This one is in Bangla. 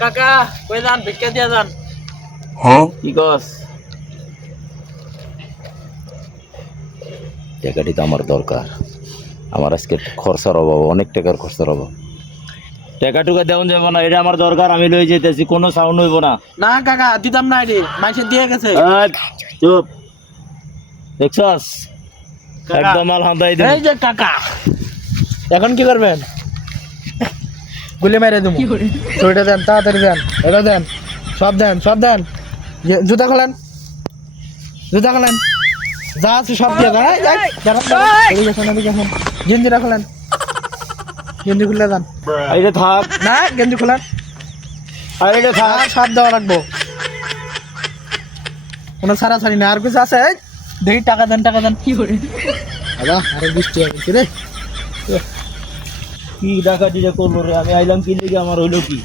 কাকা কই যান ভিক্ষা দিয়া যান। কি কস? টাকাটি তো আমার দরকার, আমার আজকে খরচার অভাব, অনেক টাকার খরচার অভাব। টাকা টুকা দেওয়া যাবো না, এটা আমার দরকার, আমি লই যেতেছি, কোনো সাউন্ড হইব না। না কাকা দিতাম না রে, মাইসে দিয়ে গেছে। চুপ, দেখছস কাকা, একদম আলহামদাই দিন। এই যে কাকা এখন কি করবেন? গুলি মেরে দেবো। ছুরিটা দেন, তাড়াতাড়ি দেন, এটা দেন, সব দেন, সব দেন। জুতা খোলেন, জুতা খোলেন, যা আছে সব দিয়ে দেন। গেঞ্জিটা খোলেন, গেঞ্জি খুলে দেন। এইটা থাক, না গেঞ্জি খোলেন, এইটা থাক। সব দেওয়া রাখবো, কোনো ছাড়াছাড়ি না। আর কিছু আছে? এই, দেখি টাকা দেন, টাকা দেন। কি করে দাদা? আরে 20 টাকা গেছে রে। কি ডাকাতি যে করলো রে, আমি আইলাম কি লিগে, আমার হইলো কি?